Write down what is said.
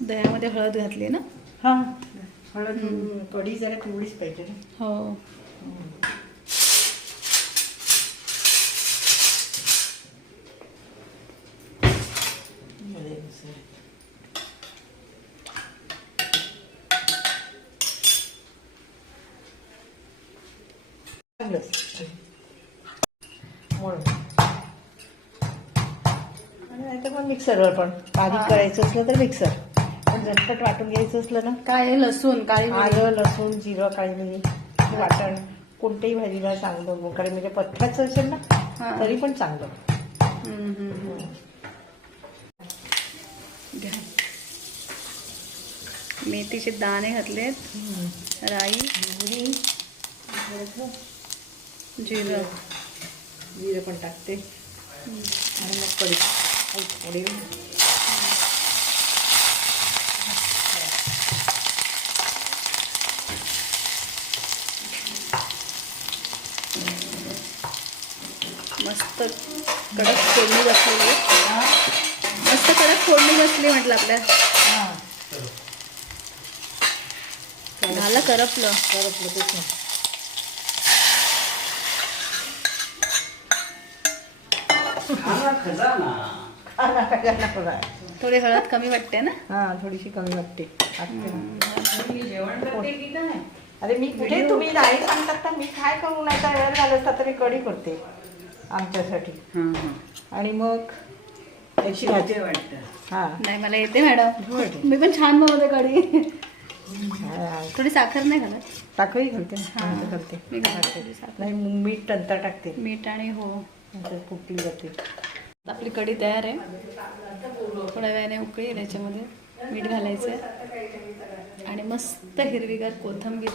दह्यामध्ये हळद घातली ना? हां, हळद कढी जरा थोडीच पाहिजे ना. हो. आणि नाहीतर मग मिक्सरवर पण बारीक करायचं असलं तर मिक्सर, पण झटपट वाटून घ्यायचं असलं ना काय लसूण, काळी मिरी. आलं, लसूण, जिरं, काळी मिरी हे वाटण कोणत्याही भाजीला चांगलं. काळी म्हणजे पथ्याचं असेल ना तरी पण चांगलं. मेथीचे दाणे घातलेत, राई, मोहरी, जिरं जिरं पण टाकते आणि मग कढी थोडी मस्त कडक फोडणी बसलेली. मस्त कडक फोडणी बसली म्हटलं आपल्या. झालं करपलं तेच ना. थोडी हळद कमी वाटते ना? हां, थोडीशी कमी वाटते. अरे मी कुठे, तुम्ही नाही सांगतात तर मी काय करू? नाही तर वेळ झालं असता तर मी कढी करते आमच्यासाठी. आणि मग त्याची भाजी वाटते. हां, नाही मला येते मॅडम, मी पण छान बनवते कढी. थोडी साखर नाही घालत? साखरही घालते, घालते. मी घालते थोडी साखर. नाही, मीठ नंतर टाकते. मीठ आणि हो, नंतर फुटली जाते. आपली कढी तयार आहे. थोड्या वेळाने उकळी त्याच्यामध्ये मीठ घालायचं आणि मस्त हिरवीगार कोथिंबीर